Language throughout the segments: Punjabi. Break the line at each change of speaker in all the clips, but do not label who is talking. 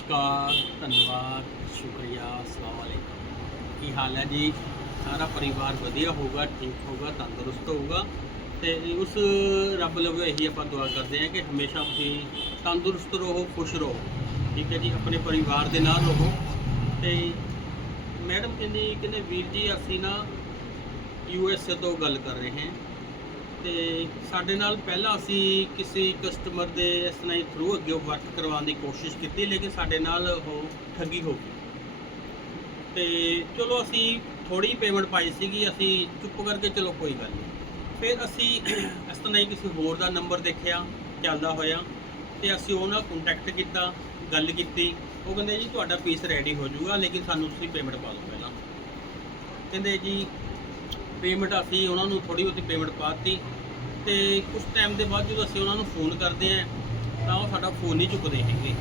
ਨਮਸਕਾਰ, ਧੰਨਵਾਦ, ਸ਼ੁਕਰੀਆ, ਅਸਲਾਮ ਵਾਲੇਕਮ ਕੀ ਹਾਲ ਹੈ ਜੀ? ਸਾਰਾ ਪਰਿਵਾਰ ਵਧੀਆ ਹੋਊਗਾ, ਠੀਕ ਹੋਊਗਾ, ਤੰਦਰੁਸਤ ਹੋਊਗਾ ਤੇ ਉਸ ਰੱਬ ਲਵੋ ਇਹੀ ਆਪਾਂ ਦੁਆ ਕਰਦੇ ਹਾਂ ਕਿ ਹਮੇਸ਼ਾ ਤੁਸੀਂ ਤੰਦਰੁਸਤ ਰਹੋ, ਖੁਸ਼ ਰਹੋ। ਠੀਕ ਹੈ ਜੀ, ਆਪਣੇ ਪਰਿਵਾਰ ਦੇ ਨਾਲ ਰਹੋ। ਤੇ ਮੈਡਮ, ਕਹਿੰਦੀ, ਕਹਿੰਦੇ ਵੀਰ ਜੀ, ਅਸੀਂ ਨਾ ਯੂ ਐਸ ਏ ਤੋਂ ਗੱਲ ਕਰ ਰਹੇ ਹਾਂ। ਤੇ ਸਾਡੇ ਨਾਲ ਪਹਿਲਾਂ ਅਸੀਂ ਕਿਸੇ ਕਸਟਮਰ ਦੇ ਇਸ ਤਰ੍ਹਾਂ ਹੀ ਥਰੂ ਅੱਗੇ ਵਰਕ ਕਰਵਾਉਣ ਦੀ ਕੋਸ਼ਿਸ਼ ਕੀਤੀ, ਲੇਕਿਨ ਸਾਡੇ ਨਾਲ ਉਹ ਠੱਗੀ ਹੋ ਗਈ। ਤੇ ਚਲੋ ਅਸੀਂ ਥੋੜੀ ਪੇਮੈਂਟ ਪਾਈ ਸੀਗੀ, ਅਸੀਂ ਚੁੱਪ ਕਰਕੇ ਚਲੋ ਕੋਈ ਗੱਲ ਨਹੀਂ। ਫਿਰ ਅਸੀਂ ਇਸ ਤਰ੍ਹਾਂ ਹੀ ਕਿਸੇ ਹੋਰ ਦਾ ਨੰਬਰ ਦੇਖਿਆ, ਚੱਲਦਾ ਹੋਇਆ, ਤੇ ਅਸੀਂ ਉਹ ਨਾਲ ਕੰਟੈਕਟ ਕੀਤਾ, ਗੱਲ ਕੀਤੀ। ਉਹ ਕਹਿੰਦੇ ਜੀ ਤੁਹਾਡਾ ਪੀਸ ਰੈਡੀ ਹੋ ਜਾਊਗਾ, ਲੇਕਿਨ ਸਾਨੂੰ ਤੁਸੀਂ ਪੇਮੈਂਟ ਪਾ ਦਿਓ ਪਹਿਲਾਂ। ਕਹਿੰਦੇ ਜੀ ਪੇਮੈਂਟ ਅਸੀਂ ਉਹਨਾਂ ਨੂੰ ਥੋੜੀ ਬਹੁਤੀ ਪੇਮੈਂਟ ਪਾਤੀ ਤੇ ਕੁਝ ਟਾਈਮ ਦੇ ਬਾਅਦ ਜਦੋਂ ਅਸੀਂ ਉਹਨਾਂ ਨੂੰ ਫੋਨ ਕਰਦੇ ਆਂ ਤਾਂ ਉਹ ਸਾਡਾ ਫੋਨ ਨਹੀਂ ਚੁੱਕਦੇ ਹੈਗੇ।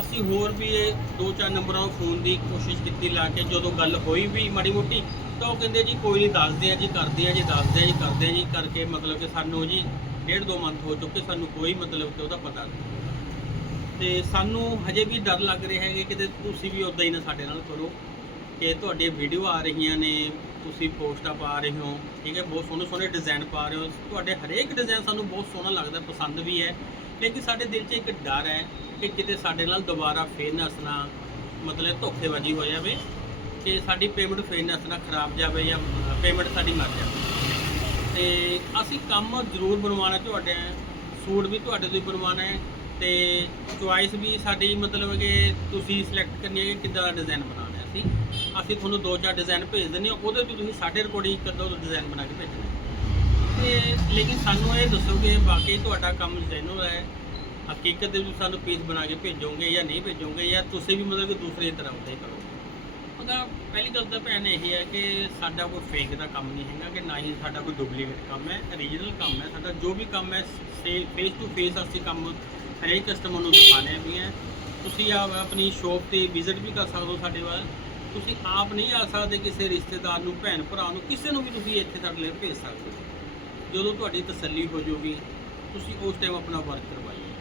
ਅਸੀਂ ਹੋਰ ਵੀ ਇਹ ਦੋ ਚਾਰ ਨੰਬਰਾਂ ਨੂੰ ਫੋਨ ਦੀ ਕੋਸ਼ਿਸ਼ ਕੀਤੀ ਲਾ ਕੇ, ਜਦੋਂ ਗੱਲ ਹੋਈ ਵੀ ਮਾੜੀ ਮੋਟੀ, ਤਾਂ ਉਹ ਕਹਿੰਦੇ ਜੀ ਕੋਈ ਨਹੀਂ ਦੱਸਦੇ ਆ ਜੀ, ਕਰਦੇ ਆ ਜੀ, ਦੱਸਦੇ ਆ ਜੀ, ਕਰਦੇ ਆ ਜੀ, ਕਰਕੇ ਮਤਲਬ ਕਿ ਸਾਨੂੰ ਜੀ ਡੇਢ ਦੋ ਮੰਥ ਹੋ ਚੁੱਕੇ, ਸਾਨੂੰ ਕੋਈ ਮਤਲਬ ਕਿ ਉਹਦਾ ਪਤਾ ਨਹੀਂ। ਤੇ ਸਾਨੂੰ ਹਜੇ ਵੀ ਡਰ ਲੱਗ ਰਿਹਾ ਹੈ ਕਿ ਕਿਤੇ ਤੁਸੀਂ ਵੀ ਉਦਾਂ ਹੀ ਨਾ ਸਾਡੇ ਨਾਲ ਕਰੋ, ਕਿ ਤੁਹਾਡੀਆਂ ਵੀਡੀਓ ਆ ਰਹੀਆਂ ਨੇ ਤੁਸੀਂ ਪੋਸਟਾਂ ਪਾ ਰਹੇ ਹੋ, ਠੀਕ ਹੈ, ਬਹੁਤ ਸੋਹਣੇ ਸੋਹਣੇ ਡਿਜ਼ਾਈਨ ਪਾ ਰਹੇ ਹੋ। ਤੁਹਾਡੇ ਹਰੇਕ ਡਿਜ਼ਾਈਨ ਸਾਨੂੰ ਬਹੁਤ ਸੋਹਣਾ ਲੱਗਦਾ, ਪਸੰਦ ਵੀ ਹੈ। ਲੇਕਿਨ ਸਾਡੇ ਦਿਲ 'ਚ ਇੱਕ ਡਰ ਹੈ ਕਿ ਕਿਤੇ ਸਾਡੇ ਨਾਲ ਦੁਬਾਰਾ ਫੇਰ ਨਾ ਇਸ ਮਤਲਬ ਧੋਖੇਬਾਜ਼ੀ ਹੋ ਜਾਵੇ, ਕਿ ਸਾਡੀ ਪੇਮੈਂਟ ਫੇਰ ਨਾ ਇਸ ਖਰਾਬ ਜਾਵੇ ਜਾਂ ਪੇਮੈਂਟ ਸਾਡੀ ਮਰ ਜਾਵੇ। ਤੇ ਅਸੀਂ ਕੰਮ ਜ਼ਰੂਰ ਬਣਵਾਉਣਾ ਤੁਹਾਡੇ ਸੂਟ ਵੀ ਤੁਹਾਡੇ ਤੋਂ ਹੀ ਬਣਵਾਉਣਾ ਹੈ, ਤੇ ਚੁਆਇਸ ਵੀ ਸਾਡੀ ਮਤਲਬ ਕਿ ਤੁਸੀਂ ਸਿਲੈਕਟ ਕਰਨੀ ਹੈ ਕਿ ਕਿੱਦਾਂ ਦਾ ਡਿਜ਼ਾਈਨ ਬਣਾਉਣਾ। ਅਸੀਂ ਅਸੀਂ ਤੁਹਾਨੂੰ ਦੋ ਚਾਰ ਡਿਜ਼ਾਈਨ ਭੇਜ ਦਿੰਦੇ ਹਾਂ। ਉਹਦੇ ਤੋਂ ਤੁਸੀਂ ਸਾਡੇ ਰਿਕਾਰਡਿੰਗ ਕਦੋਂ ਡਿਜ਼ਾਈਨ ਬਣਾ ਕੇ ਭੇਜਣਾ। ਹੈ। ਤੇ ਲੇਕਿਨ ਸਾਨੂੰ ਇਹ ਦੱਸੋ ਕਿ ਵਾਕਈ ਤੁਹਾਡਾ ਕੰਮ ਜੈਨੂਅਲ ਹੈ? ਹਕੀਕਤ ਦੇ ਵਿੱਚ ਸਾਨੂੰ ਪੀਸ ਬਣਾ ਕੇ ਭੇਜੋਗੇ ਜਾਂ ਨਹੀਂ ਭੇਜੋਗੇ ਜਾਂ ਤੁਸੀਂ ਵੀ ਮਤਲਬ ਕਿ ਦੂਸਰੇ ਤਰ੍ਹਾਂ ਦਾ ਹੀ ਕਰੋਗੇ ਉਹਦਾ ਪਹਿਲੀ ਗੱਲ ਤਾਂ ਭੈਣ ਇਹ ਹੈ ਕਿ ਸਾਡਾ ਕੋਈ ਫੇਕ ਦਾ ਕੰਮ ਨਹੀਂ ਹੈਗਾ ਕਿ ਨਾ ਹੀ ਸਾਡਾ ਕੋਈ ਡੁਪਲੀਕੇਟ ਕੰਮ ਹੈ ਓਰੀਜਨਲ ਕੰਮ ਹੈ। ਸਾਡਾ ਜੋ ਵੀ ਕੰਮ ਹੈ ਫੇਸ ਟੂ ਫੇਸ ਅਸੀਂ ਕੰਮ ਹਰੇਕ ਕਸਟਮਰ ਨੂੰ ਦਿਖਾਣੇ ਵੀ ਹੈ। ਤੁਸੀਂ ਆ ਆਪਣੀ ਸ਼ੋਪ ਤੇ ਵਿਜ਼ਿਟ ਵੀ ਕਰ ਸਕਦੇ ਹੋ ਸਾਡੇ ਵੱਲ। ਤੁਸੀਂ ਆਪ ਨਹੀਂ ਆ ਸਕਦੇ ਕਿਸੇ ਰਿਸ਼ਤੇਦਾਰ ਨੂੰ, ਭੈਣ ਭਰਾ ਨੂੰ, ਕਿਸੇ ਨੂੰ ਵੀ ਤੁਸੀਂ ਇੱਥੇ ਸਾਡੇ ਲਈ ਭੇਜ ਸਕਦੇ ਹੋ। ਜਦੋਂ ਤੁਹਾਡੀ ਤਸੱਲੀ ਹੋ ਜਾਊਗੀ, ਤੁਸੀਂ ਉਸ ਟਾਈਮ ਆਪਣਾ ਵਰਕ ਕਰਵਾਈਏ।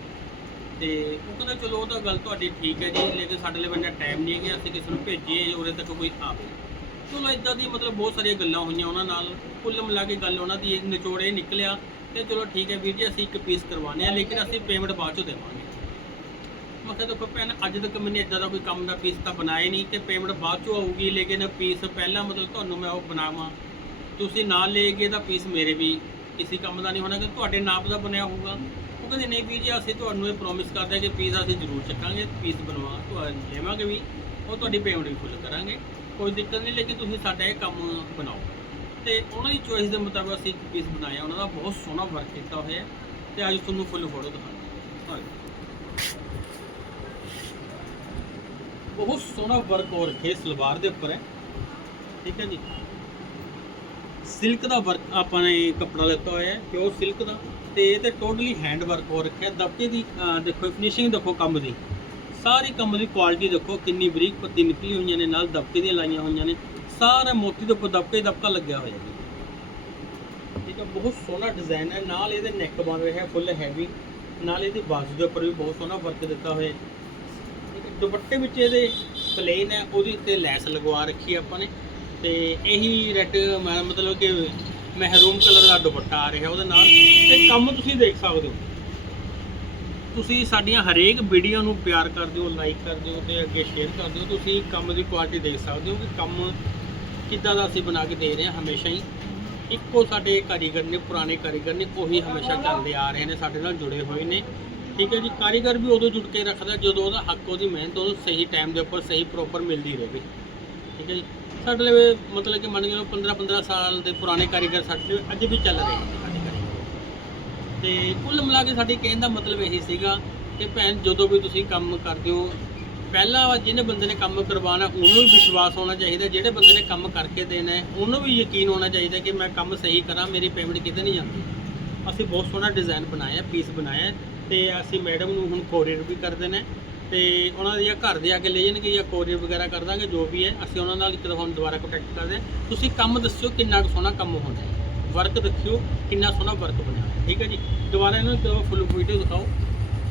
ਤੇ ਉਹ ਕਹਿੰਦਾ, ਚਲੋ, ਉਹ ਤਾਂ ਗੱਲ ਤੁਹਾਡੀ ਠੀਕ ਹੈ ਜੀ, ਲੇਕਿਨ ਸਾਡੇ ਲਈ ਬੰਦਾ ਟਾਈਮ ਨਹੀਂ ਹੈਗਾ, ਅਸੀਂ ਕਿਸੇ ਨੂੰ ਭੇਜੀਏ, ਉਰੇ ਤੱਕ ਕੋਈ ਆਵੇ। ਚਲੋ ਇਦਾਂ ਦੀ ਮਤਲਬ ਬਹੁਤ ਸਾਰੀਆਂ ਗੱਲਾਂ ਹੋਈਆਂ ਉਹਨਾਂ ਨਾਲ। ਕੁੱਲ ਮਿਲਾ ਕੇ ਗੱਲ ਉਹਨਾਂ ਦੀ ਇਹ ਨਿਚੋੜੇ ਨਿਕਲਿਆ। ਤੇ ਚਲੋ, ਠੀਕ ਹੈ ਵੀਰ ਜੀ, ਅਸੀਂ ਇੱਕ ਪੀਸ ਕਰਵਾਉਂਦੇ ਆ ਲੇਕਿਨ ਅਸੀਂ ਪੇਮੈਂਟ ਬਾਅਦ ਚੋਂ ਦੇਵਾਂਗੇ। ਮੈਂ ਕਿਹਾ ਦੇਖੋ ਭੈਣ, ਅੱਜ ਤੱਕ ਮੈਨੂੰ ਇਦਾਂ ਦਾ ਕੋਈ ਕੰਮ ਦਾ ਪੀਸ ਤਾਂ ਬਣਾਇਆ ਹੀ ਨਹੀਂ ਕਿ ਪੇਮੈਂਟ ਬਾਅਦ ਚੋਂ ਆਊਗੀ, ਲੇਕਿਨ ਪੀਸ ਪਹਿਲਾਂ ਮਤਲਬ ਤੁਹਾਨੂੰ ਮੈਂ ਉਹ ਬਣਾਵਾਂ। ਤੁਸੀਂ ਨਾਲ ਲੈ ਗਏ ਤਾਂ ਪੀਸ ਮੇਰੇ ਵੀ ਕਿਸੇ ਕੰਮ ਦਾ ਨਹੀਂ ਹੋਣਾ ਕਿ ਤੁਹਾਡੇ ਨਾਪ ਦਾ ਬਣਿਆ ਹੋਊਗਾ। ਉਹ ਕਹਿੰਦੇ, ਨਹੀਂ ਵੀਰ ਜੀ, ਅਸੀਂ ਤੁਹਾਨੂੰ ਇਹ ਪ੍ਰੋਮਿਸ ਕਰਦੇ ਹਾਂ ਕਿ ਪੀਸ ਅਸੀਂ ਜ਼ਰੂਰ ਚੱਕਾਂਗੇ ਪੀਸ ਬਣਵਾ ਤੁਹਾਨੂੰ ਦੇਵਾਂਗੇ ਵੀ, ਉਹ ਤੁਹਾਡੀ ਪੇਮੈਂਟ ਵੀ ਫੁੱਲ ਕਰਾਂਗੇ। ਕੋਈ ਦਿੱਕਤ ਨਹੀਂ, ਲੇਕਿਨ ਤੁਸੀਂ ਸਾਡਾ ਇਹ ਕੰਮ ਬਣਾਓ। ਤੇ ਉਹਨਾਂ ਦੀ ਚੋਇਸ ਦੇ ਮੁਤਾਬਕ ਅਸੀਂ ਇੱਕ ਪੀਸ ਬਣਾਇਆ, ਉਹਨਾਂ ਦਾ ਬਹੁਤ ਸੋਹਣਾ ਵਰਕ ਕੀਤਾ ਹੋਇਆ ਹੈ ਤੇ ਅੱਜ ਤੁਹਾਨੂੰ ਫੁੱਲ ਫੋਟੋ ਦਿਖਾਉਂਦੇ ਹਾਂ। ਬਹੁਤ ਸੋਹਣਾ ਵਰਕ ਹੋ ਰੱਖਿਆ ਸਲਵਾਰ ਦੇ ਉੱਪਰ ਹੈ। ਠੀਕ ਹੈ ਜੀ। ਸਿਲਕ ਦਾ ਵਰਕ ਆਪਾਂ ਨੇ ਕੱਪੜਾ ਲਿੱਤਾ ਹੋਇਆ ਹੈ ਪਿਓਰ ਸਿਲਕ ਦਾ। ਤੇ ਇਹ ਤੇ ਟੋਟਲੀ ਹੈਂਡ ਵਰਕ ਹੋ ਰੱਖਿਆ। ਦਬਕੇ ਦੀ ਦੇਖੋ ਫਿਨਿਸ਼ਿੰਗ ਦੇਖੋ ਕੰਮ ਦੀ। ਸਾਰੀ ਕੰਮ ਦੀ ਕੁਆਲਿਟੀ ਦੇਖੋ, ਕਿੰਨੀ ਬਰੀਕ ਪੱਤੀ ਨਿਕਲੀ ਹੋਈਆਂ ਨੇ, ਨਾਲ ਦਬਕੇ ਦੀਆਂ ਲਾਈਆਂ ਹੋਈਆਂ ਨੇ। ਸਾਰਾ ਮੋਤੀ ਦੇ ਉੱਪਰ ਦਬਕੇ ਦਬਕਾ ਲੱਗਿਆ ਹੋਇਆ ਜੀ। ਠੀਕ ਹੈ, ਬਹੁਤ ਸੋਹਣਾ ਡਿਜ਼ਾਈਨ ਹੈ। ਨਾਲ ਇਹਦੇ ਨੈਕ ਬਣ ਰਿਹਾ ਫੁੱਲ ਹੈਵੀ ਨਾਲ ਇਹਦੀ ਬਾਜ਼ੂ ਦੇ ਉੱਪਰ ਵੀ ਬਹੁਤ ਸੋਹਣਾ ਵਰਕ ਦਿੱਤਾ ਹੋਇਆ ਦੁਪੱਟੇ ਵਿੱਚ ਇਹਦੇ ਪਲੇਨ ਹੈ, ਉਹਦੇ ਉੱਤੇ ਲੈਸ ਲਗਵਾ ਰੱਖੀ ਆਪਾਂ ਨੇ। ਤੇ ਇਹੀ ਰੈੱਡ ਮਤਲਬ ਕਿ ਮਹਿਰੂਮ ਕਲਰ ਦਾ ਦੁਪੱਟਾ ਆ ਰਿਹਾ ਉਹਦੇ ਨਾਲ। ਤੇ ਕੰਮ ਤੁਸੀਂ ਦੇਖ ਸਕਦੇ ਹੋ। ਤੁਸੀਂ ਸਾਡੀਆਂ ਹਰੇਕ ਵੀਡੀਓ ਨੂੰ ਪਿਆਰ ਕਰਦੇ ਹੋ ਲਾਈਕ ਕਰਦੇ ਹੋ ਤੇ ਅੱਗੇ ਸ਼ੇਅਰ ਕਰਦੇ ਹੋ। ਤੁਸੀਂ ਕੰਮ ਦੀ ਕੁਆਲਿਟੀ ਦੇਖ ਸਕਦੇ ਹੋ ਕਿ ਕੰਮ ਕਿੱਦਾਂ ਦਾ ਅਸੀਂ ਬਣਾ ਕੇ ਦੇ ਰਹੇ ਹਾਂ ਹਮੇਸ਼ਾ ਹੀ। ਇੱਕੋ ਸਾਡੇ ਕਾਰੀਗਰ ਨੇ, ਪੁਰਾਣੇ ਕਾਰੀਗਰ ਨੇ, ਉਹੀ ਹਮੇਸ਼ਾ ਚੱਲਦੇ ਆ ਰਹੇ ਨੇ, ਸਾਡੇ ਨਾਲ ਜੁੜੇ ਹੋਏ ਨੇ। ਠੀਕ ਹੈ ਜੀ, ਕਾਰੀਗਰ ਵੀ ਉਦੋਂ ਜੁੜ ਕੇ ਰੱਖਦਾ ਜਦੋਂ ਉਹਦਾ ਹੱਕ, ਉਹਦੀ ਮਿਹਨਤ ਉਹਨੂੰ ਸਹੀ ਟਾਈਮ ਦੇ ਉੱਪਰ ਸਹੀ ਪ੍ਰੋਪਰ ਮਿਲਦੀ ਰਹੇ। ਠੀਕ ਹੈ ਜੀ, ਸਾਡੇ ਲਈ ਮਤਲਬ ਕਿ ਮੰਨ ਕੇ ਚਲੋ 15 15 ਸਾਲ ਦੇ ਪੁਰਾਣੇ ਕਾਰੀਗਰ ਸਾਡੇ ਅੱਜ ਵੀ ਚੱਲ ਰਹੇ ਨੇ ਸਾਡੇ ਤੇ ਕੁੱਲ ਮਿਲਾ ਕੇ ਸਾਡੀ ਕਹਿਣ ਦਾ ਮਤਲਬ ਇਹੀ ਸੀਗਾ ਕਿ ਭੈਣ, ਜਦੋਂ ਵੀ ਤੁਸੀਂ ਕੰਮ ਕਰਦੇ ਹੋ, ਪਹਿਲਾਂ ਜਿਹਨੇ ਬੰਦੇ ਨੇ ਕੰਮ ਕਰਵਾਉਣਾ, ਉਹਨੂੰ ਵੀ ਵਿਸ਼ਵਾਸ ਹੋਣਾ ਚਾਹੀਦਾ, ਜਿਹੜੇ ਬੰਦੇ ਨੇ ਕੰਮ ਕਰਕੇ ਦੇਣਾ, ਉਹਨੂੰ ਵੀ ਯਕੀਨ ਹੋਣਾ ਚਾਹੀਦਾ ਕਿ ਮੈਂ ਕੰਮ ਸਹੀ ਕਰਾਂ, ਮੇਰੀ ਪੇਮੈਂਟ ਕਿਤੇ ਨਹੀਂ ਜਾਂਦੀ। ਅਸੀਂ ਬਹੁਤ ਸੋਹਣਾ ਡਿਜ਼ਾਈਨ ਬਣਾਇਆ ਪੀਸ ਬਣਾਇਆ ਤੇ ਅਸੀਂ ਮੈਡਮ ਨੂੰ ਹੁਣ ਕੋਰੀਅਰ ਵੀ ਕਰਦੇ ਨੇ ਹੈ ਤੇ ਉਹਨਾਂ ਦੇ ਜਾਂ ਘਰ ਦੇ ਆ ਕੇ ਲੈ ਜਾਣਗੇ ਜਾਂ ਕੋਰੀਅਰ ਵਗੈਰਾ ਕਰ ਦਾਂਗੇ, ਜੋ ਵੀ ਹੈ, ਅਸੀਂ ਉਹਨਾਂ ਨਾਲ ਇੱਕ ਦਫਾ ਹੁਣ ਦੁਬਾਰਾ ਕੰਟੈਕਟ ਕਰਦੇ ਹਾਂ। ਤੁਸੀਂ ਕੰਮ ਦੱਸਿਓ ਕਿੰਨਾ ਕੁ ਸੋਹਣਾ ਕੰਮ ਹੋਣਾ ਹੈ। ਵਰਕ ਦੇਖਿਓ ਕਿੰਨਾ ਸੋਹਣਾ ਵਰਕ ਬਣਿਆ ਠੀਕ ਹੈ ਜੀ? ਦੁਬਾਰਾ ਇਹਨਾਂ ਨੂੰ ਫੁੱਲ ਵੀਡੀਓ ਦਿਖਾਓ।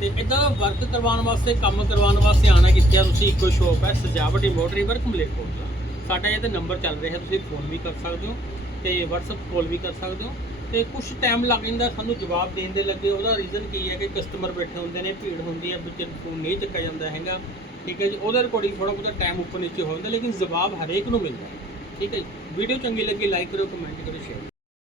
ਤੇ ਇਦਾਂ ਵਰਕ ਕਰਵਾਉਣ ਵਾਸਤੇ, ਕੰਮ ਕਰਵਾਉਣ ਵਾਸਤੇ ਆਣਾ ਕਿੱਥੇ ਆ? ਤੁਸੀਂ ਇੱਕੋ ਸ਼ੋਪ ਹੈ, ਸਜਾਵਟ ਇੰਪੋਰਟਰੀ ਵਰਕ ਮਲੇਰਕੋਟਲਾ ਸਾਡਾ ਇਹ ਤੇ ਨੰਬਰ ਚੱਲ ਰਿਹਾ ਤੁਸੀਂ ਫੋਨ ਵੀ ਕਰ ਸਕਦੇ ਹੋ ਤੇ WhatsApp ਕਾਲ ਵੀ ਕਰ ਸਕਦੇ ਹੋ। ਤੇ ਕੁਝ ਟਾਈਮ ਲੱਗ ਜਾਂਦਾ, ਸਾਨੂੰ ਜਵਾਬ ਦੇਣ ਦੇ ਲੱਗੇ। ਉਹਦਾ ਰੀਜ਼ਨ ਕੀ ਹੈ ਕਿ ਕਸਟਮਰ ਬੈਠੇ ਹੁੰਦੇ ਨੇ, ਭੀੜ ਹੁੰਦੀ ਹੈ ਵਿੱਚ ਫੋਨ ਨਹੀਂ ਚੱਕਿਆ ਜਾਂਦਾ ਹੈਗਾ। ਠੀਕ ਹੈ ਜੀ, ਉਹਦੇ ਰਿਕਾਰਡਿੰਗ ਥੋੜਾ ਬਹੁਤਾ ਟਾਈਮ ਉੱਪਰ ਨੀਚੇ ਹੋ ਜਾਂਦਾ, ਲੇਕਿਨ ਜਵਾਬ ਹਰੇਕ ਨੂੰ ਮਿਲਦਾ ਹੈ। ਠੀਕ ਹੈ ਜੀ ਵੀਡੀਓ ਚੰਗੀ ਲੱਗੀ ਲਾਈਕ ਕਰੋ ਕਮੈਂਟ ਕਰੋ ਸ਼ੇਅਰ